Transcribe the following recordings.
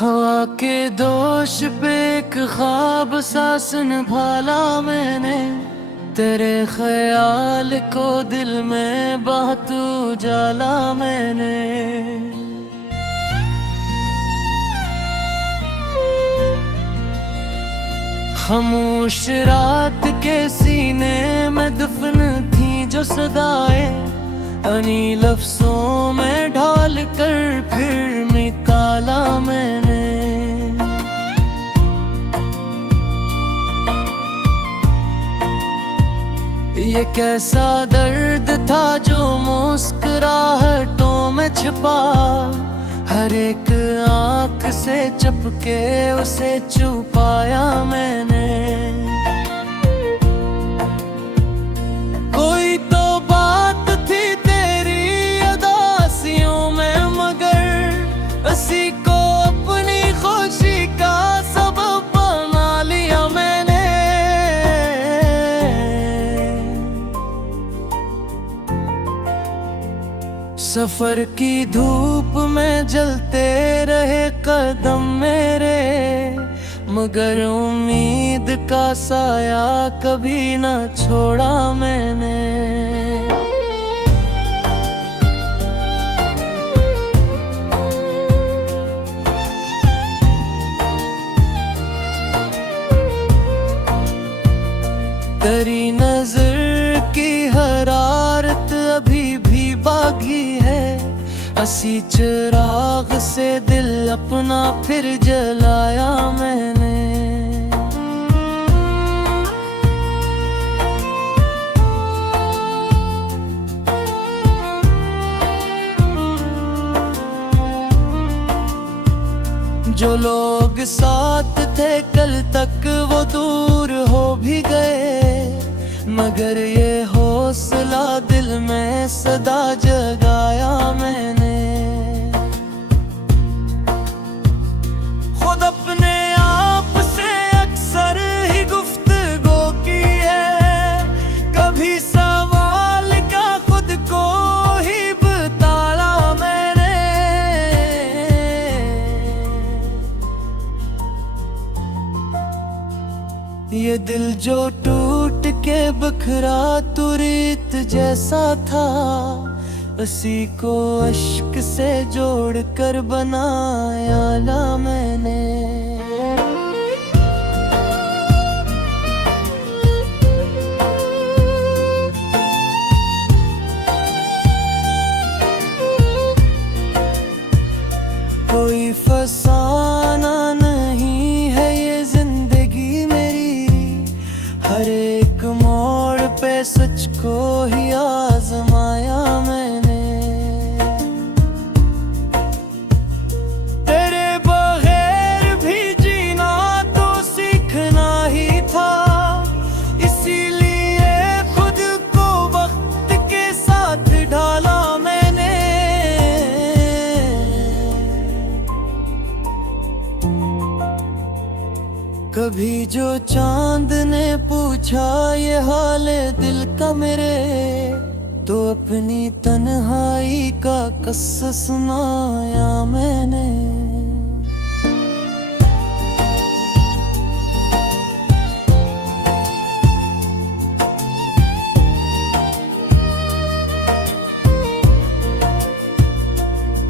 हवा के दोष पे एक ख्वाब सांस निभाला मैंने, तेरे ख्याल को दिल में बहुत उजाला मैंने। खामोश रात के सीने में दफन थी जो सदाएं, अनी लफ्जों में ढाल कर फिर निकाला मैंने। ये कैसा दर्द था जो मुस्कुराहटों में छिपा, हर एक आंख से चपके उसे छुपाया मैंने। कोई तो बात थी तेरी अदासियों में, मगर उसी को अपनी खुशी का सबब बना लिया मैंने। सफर की धूप में जलते रहे कदम मेरे, मगर उम्मीद का साया कभी न छोड़ा मैंने। तेरी नजर की हरारत अभी भी बागी है, हंसी चिराग से दिल अपना फिर जलाया मैंने। जो लोग साथ थे कल तक वो दूर हो भी गए, मगर ये हौसला दिल में सदा जगाया मैंने। खुद अपने आप से अक्सर ही गुफ्तगू की है, कभी सवाल का खुद को ही बताया मैंने। ये दिल जो टूट के बिखरा तू रेत जैसा था, उसी को अश्क से जोड़ कर बनाया ला मैंने। कोई फसाना नहीं है ये जिंदगी मेरी, हर एक मोड़ पे सच को ही आजमाया मैंने। तेरे बगैर भी जीना तो सीखना ही था, इसीलिए खुद को वक्त के साथ ढाला मैंने। कभी जो चांद ने पूछा ये हाल दिल का मेरे, तो अपनी तन्हाई का किस्सा सुनाया मैंने।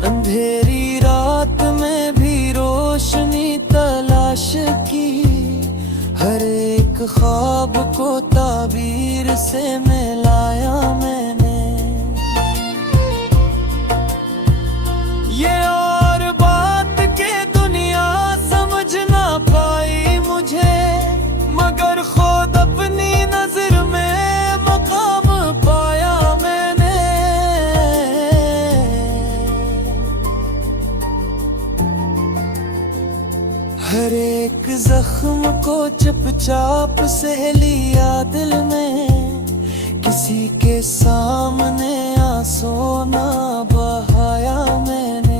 अंधेरी रात में भी रोशनी तलाश की, हर एक ख्वाब को ताबीर से मिलाया मैंने। ये और बात के दुनिया समझ ना पाई मुझे, मगर खुद अपनी नजर में मकाम पाया मैंने। हर एक जख्म को चुपचाप से लिया दिल में, किसी के सामने आंसू ना बहाया मैंने।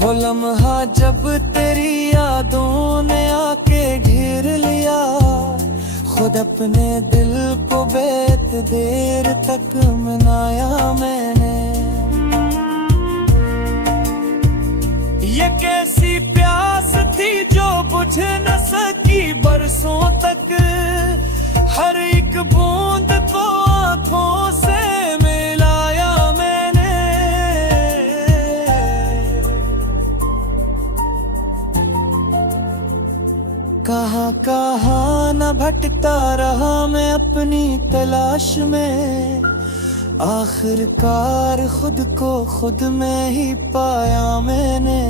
वो लम्हा जब तेरी यादों ने आके घेर लिया, खुद अपने दिल को बेत देर तक मनाया मैंने। ये कैसी प्यास थी जो बुझ न सकी बरसों तक, हर एक बूंद को आंखों से मिलाया मैंने। कहाँ कहाँ न भटकता रहा मैं अपनी तलाश में, आखिरकार खुद को खुद में ही पाया मैंने।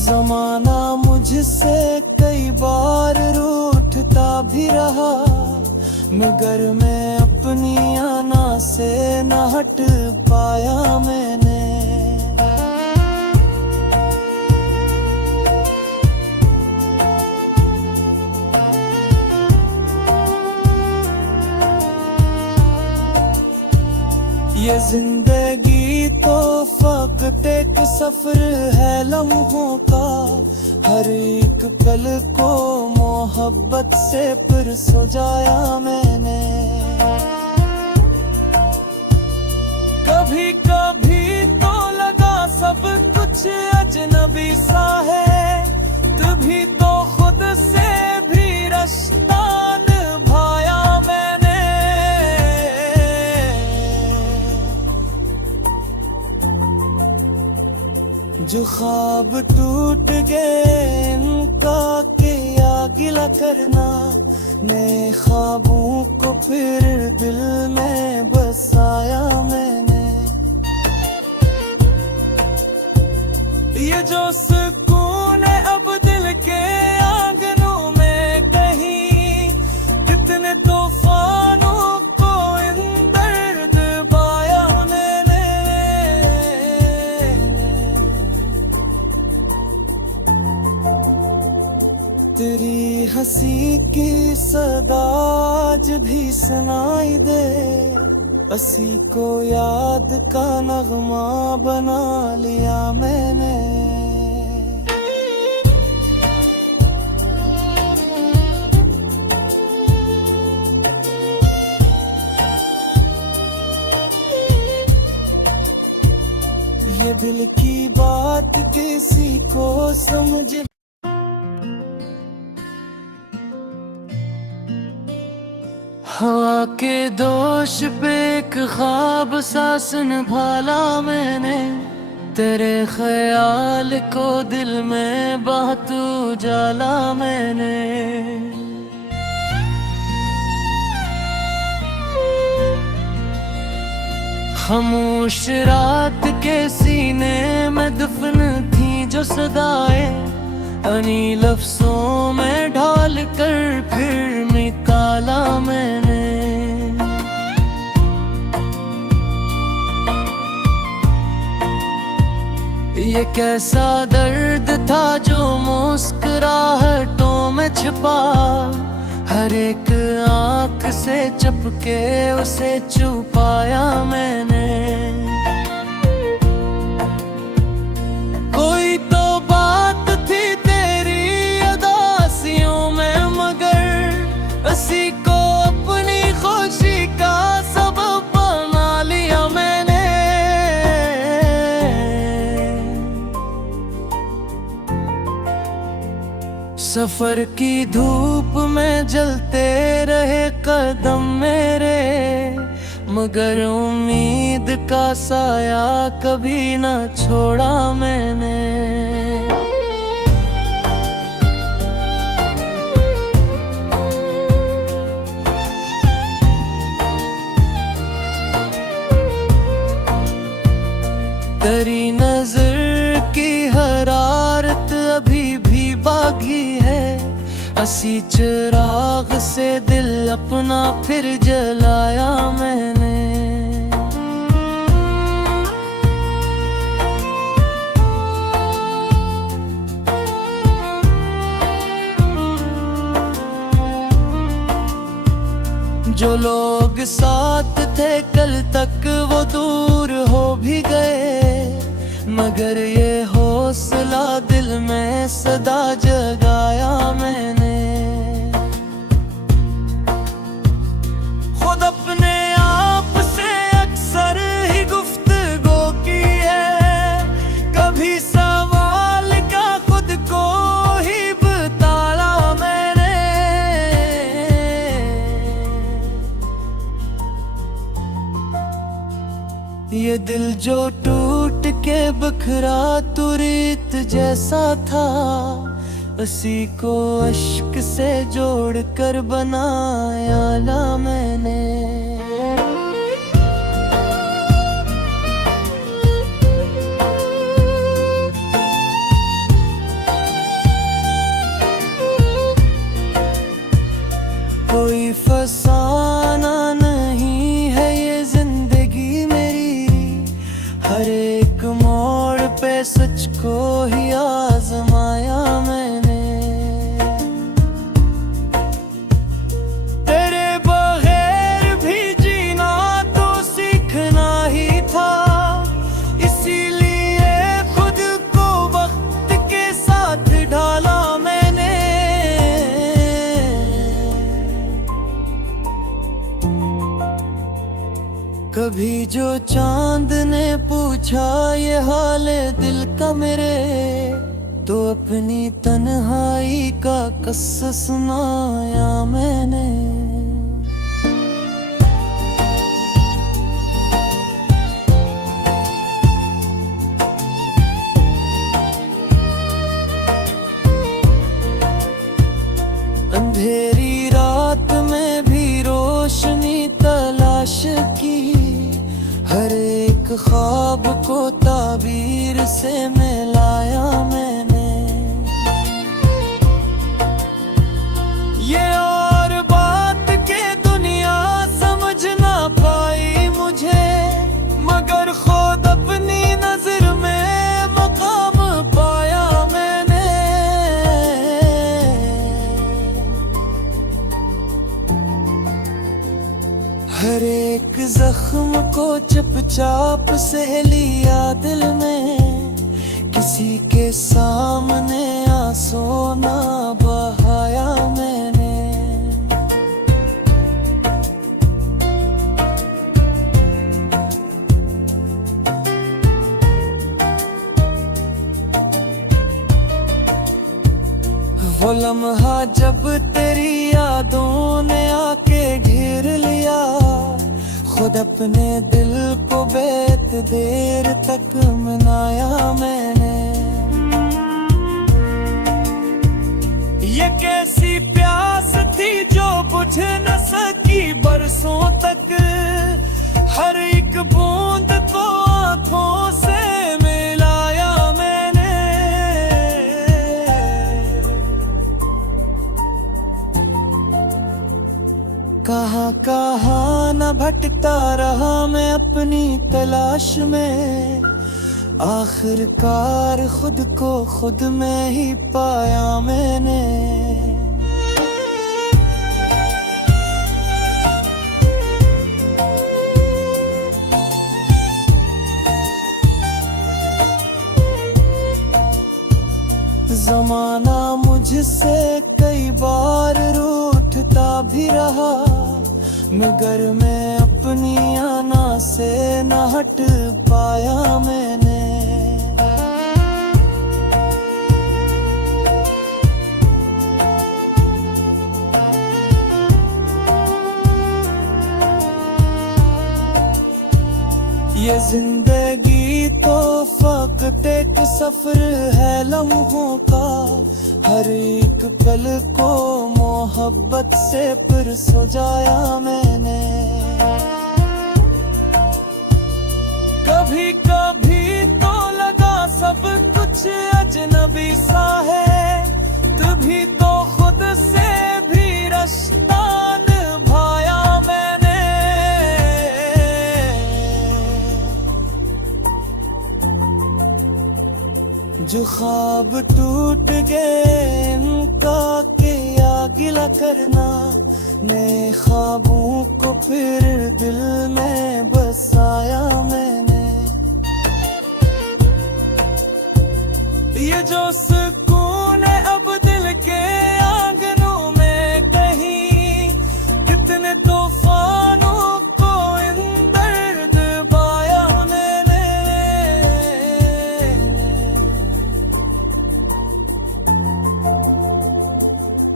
ज़माना मुझसे कई बार रूठता भी रहा, मगर मैं अपनी आना से न हट पाया मैंने। ये जिंदगी तो फकत एक सफर है लम्हों का, हर एक पल को मोहब्बत से फिर सजाया मैंने। कभी कभी तो लगा सब कुछ अजनबी सा है, तभी तो खुद से भी रिश्ता निभाया मैंने। जो ख्वाब टूट गए इनका क्या गिला करना, नए ख्वाबों को फिर दिल में बसाया मैंने। ये जो सुकून है अब दिल के आंगनों में कहीं, कितने तूफानों को इन दर्द बाया मैंने। तेरी हंसी की सदा आज भी सुनाई दे, असी को याद का नगमा बना लिया मैंने। ये दिल की बात किसी को समझ। हवा के दोष पे एक ख्वाब सांस निभाला मैंने, तेरे ख्याल को दिल में बहुत उजाला मैंने। खामोश रात के सीने में दफन थी जो सदाएं, अनी लफ्जों में ढाल कर फिर निकाला मैंने। ये कैसा दर्द था जो मुस्कुराहटों में छिपा, हर एक आंख से चपके उसे छुपाया मैंने। कोई तो बात थी तेरी अदासियों में, मगर उसी को अपनी खुशी का सबब बना लिया मैंने। सफर की धूप में जलते रहे कदम मेरे, मगर उम्मीद का साया कभी न छोड़ा मैंने। तेरी नजर की हरारत अभी भी बागी है, असी चिराग से दिल अपना फिर जलाया मैंने। जो लोग साथ थे कल तक वो दूर हो भी गए, मगर ये हौसला दिल में सदा जगाया मैंने। खुद अपने आप से अक्सर ही गुफ्तगू की है, कभी सवाल का खुद को ही बताया मैंने। ये दिल जो टूट के बिखरा तू रीत जैसा था, उसी को अश्क से जोड़ कर बनाया ला मैंने। कोई फसाना नहीं है ये जिंदगी मेरी, हर एक मोड़ पे सच को ही आजमाया मैंने। तेरे बगैर भी जीना तो सीखना ही था, इसीलिए खुद को वक्त के साथ ढाला मैंने। कभी जो चांद ने पूछा ये हाल दिल का मेरे, तो अपनी तन्हाई का किस्सा सुनाया मैंने। अंधेरी रात में भी रोशनी तलाश की, हर एक ख्वाब को ताबीर से मिलाया मैंने। ये और बात के दुनिया समझ ना पाई मुझे, मगर खुद अपनी नजर में मकाम पाया मैंने। हर एक जख्म को चुपचाप से लिया दिल में, किसी के सामने आंसू ना बहाया मैंने। वो लम्हा जब तेरी यादों ने आके घेर लिया, खुद अपने दिल को बेत देर तक मनाया मैंने। ये कैसी प्यास थी जो बुझ न सकी बरसों तक, हर एक बूंद को आंखों से मिलाया मैंने। कहाँ कहाँ न भटकता रहा मैं अपनी तलाश में, आखिरकार खुद को खुद में ही पाया मैंने। जमाना मुझसे कई बार रूठता भी रहा, मगर मैं अपनी आना से न हट पाया मैंने। ये जिंदगी तो फकत एक सफर है लम्हों का, हर एक पल को मोहब्बत से फिर सजाया मैंने। कभी कभी तो लगा सब कुछ अजनबी सा है, तभी तो खुद से भी रिश्ता निभाया मैंने। जो ख्वाब टूट गए इनका क्या गिला करना, नए ख्वाबों को फिर दिल में बसाया मैंने। ये जो सुकून है अब दिल के आंगनों में कहीं, कितने तूफानों को इन दर्द पाया मैंने।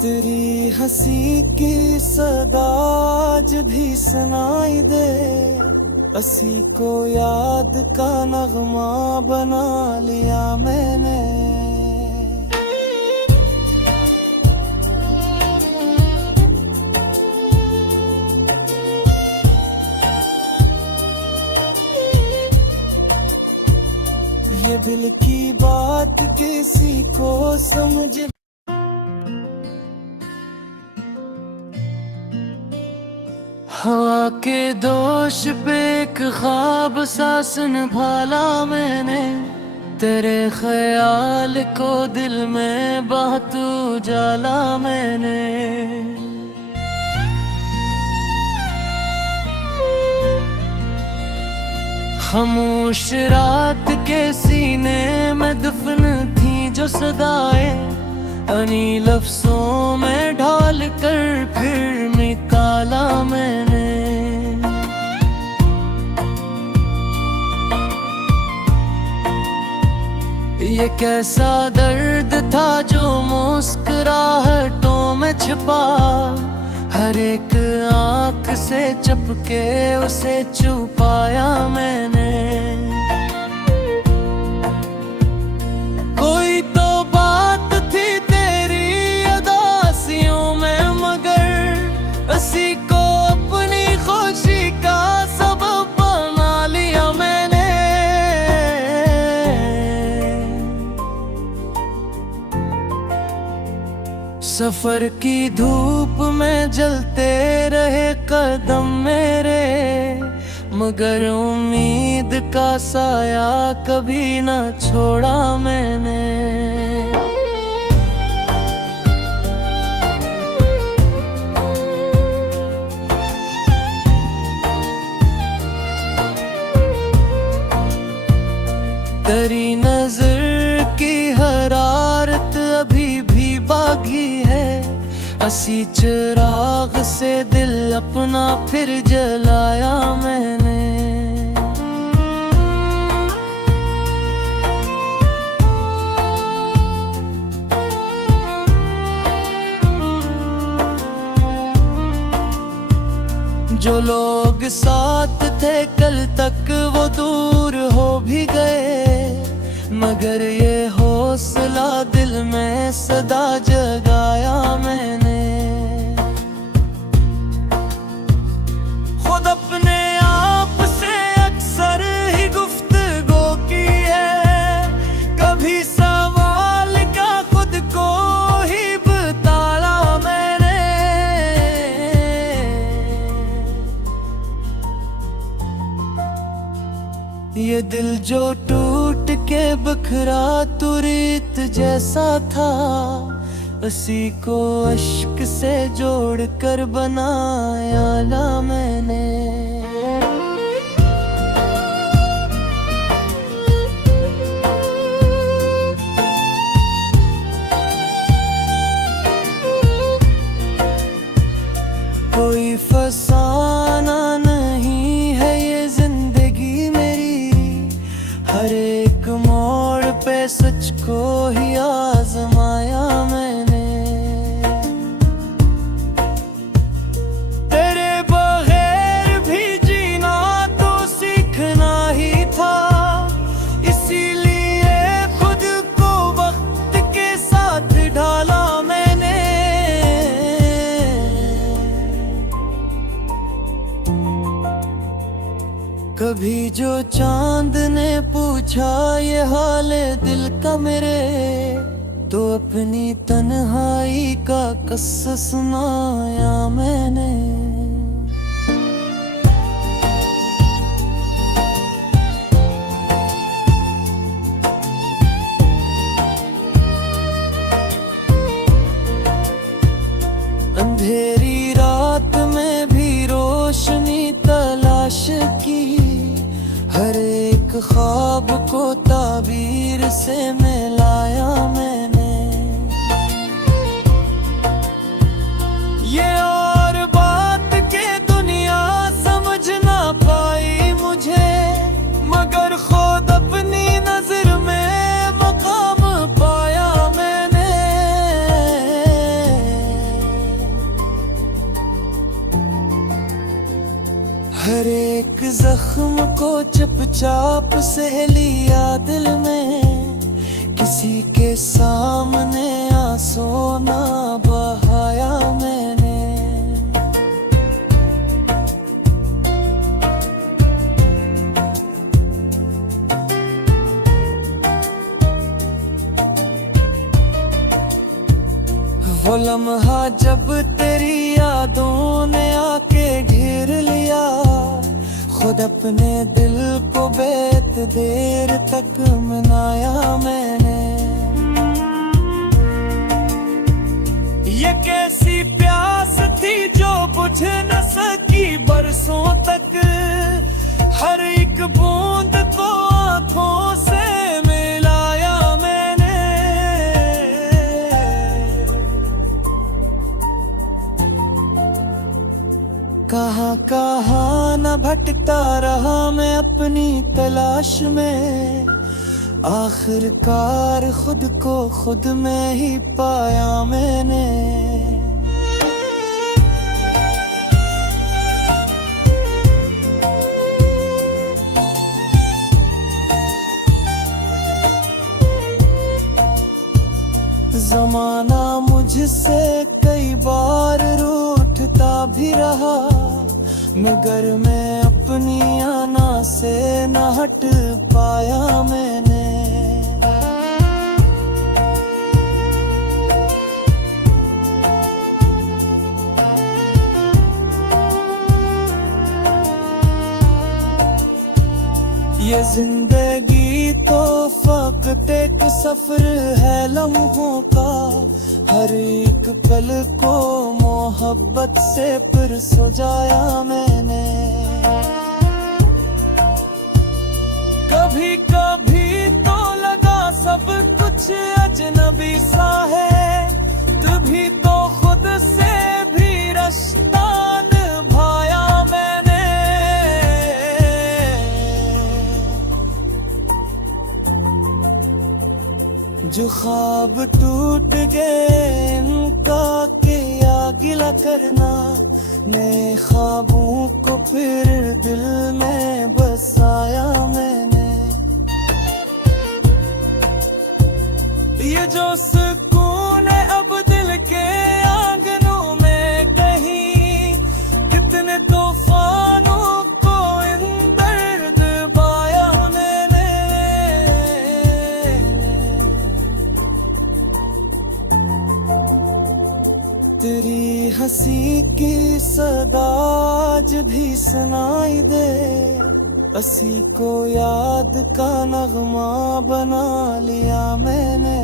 तेरी हंसी की सदा आज भी सुनाई दे, असी को याद का नगमा बना लिया मैंने। ये दिल की बात किसी को समझ। हवा के दोष पे एक ख्वाब सा संभाला मैंने, तेरे ख्याल को दिल में बहुत उजाला मैंने। खामोश रात के सीने में दफन थी जो सदाएं, अन्ही लफ्जों में ढाल कर फिर निकाला मैंने। ये कैसा दर्द था जो मुस्कुराहटों में छिपा, हर एक आंख से चपके उसे छुपाया मैंने। कोई तो बात थी तेरी अदासियों में, मगर उसी को अपनी खुशी का सबब बना लिया मैंने। सफर की धूप में जलते रहे कदम मेरे, मगर उम्मीद का साया कभी न छोड़ा मैंने। तेरी नजर की हरारत अभी भी बागी है, असी चिराग से दिल अपना फिर जलाया मैंने। जो लोग साथ थे कल तक वो दूर हो भी गए, मगर ये हौसला दिल में सदा जगाया मैंने। खुद अपने आप से अक्सर ही गुफ्तगू की है, कभी सवाल का खुद को ही बताया मैंने। ये दिल जो टूट के बिखरा तू रेत जैसा था, उसी को अश्क से जोड़ कर बनाया ला मैंने। कोई फसाना नहीं है ये जिंदगी मेरी, हर एक मोड़ पे सच को ही आजमाया मैंने। तेरे बगैर भी जीना तो सीखना ही था, इसीलिए खुद को वक्त के साथ ढाला मैंने। कभी जो चांद ने पूछा ये हाल दिल का मेरे, तो अपनी तन्हाई का किस्सा सुनाया मैंने। अंधेरी रात ख्वाब को ताबीर से मिलाया मैंने। ये और बात के दुनिया समझ ना पाई मुझे, मगर खुद अपनी नजर में मकाम पाया मैंने। हर एक जख्म को चुपचाप से लिया दिल में, किसी के सामने आंसू ना बहाया मैंने। वो लम्हा जब तेरी यादों ने आके घेर लिया, खुद अपने दिल को बेत देर तक मनाया मैंने। ये कैसी प्यास थी जो बुझ न सकी बरसों तक, हर एक बूंद को आंखों से मिलाया मैंने। कहाँ कहाँ न भटकता रहा मैं अपनी तलाश में, आखिरकार खुद को खुद में ही पाया मैंने। ज़माना मुझसे कई बार रूठता भी रहा, मगर मैं अपनी आना से न हट पाया मैंने। ये जिंदगी तो फकत एक सफर है लम्हों का, हर एक पल को मोहब्बत से फिर सजाया मैंने। कभी कभी तो लगा सब कुछ अजनबी सा है, तभी तो खुद से भी रिश्ता निभाया मैंने। जो ख्वाब टूट गए इनका क्या गिला करना, नए ख्वाबों को फिर दिल में बसाया मैंने। ये जो सुकून है अब दिल के आंगनों में कहीं, कितने तूफानों को इन दर्द बाया मैंने। तेरी हंसी की सदा आज भी सुनाई दे, असी को याद का नगमा बना लिया मैंने।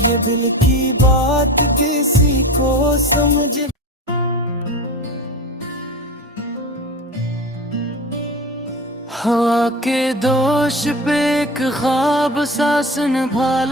ये दिल की बात किसी को समझ। हवा के दोष पे एक ख्वाब सांस निभाला।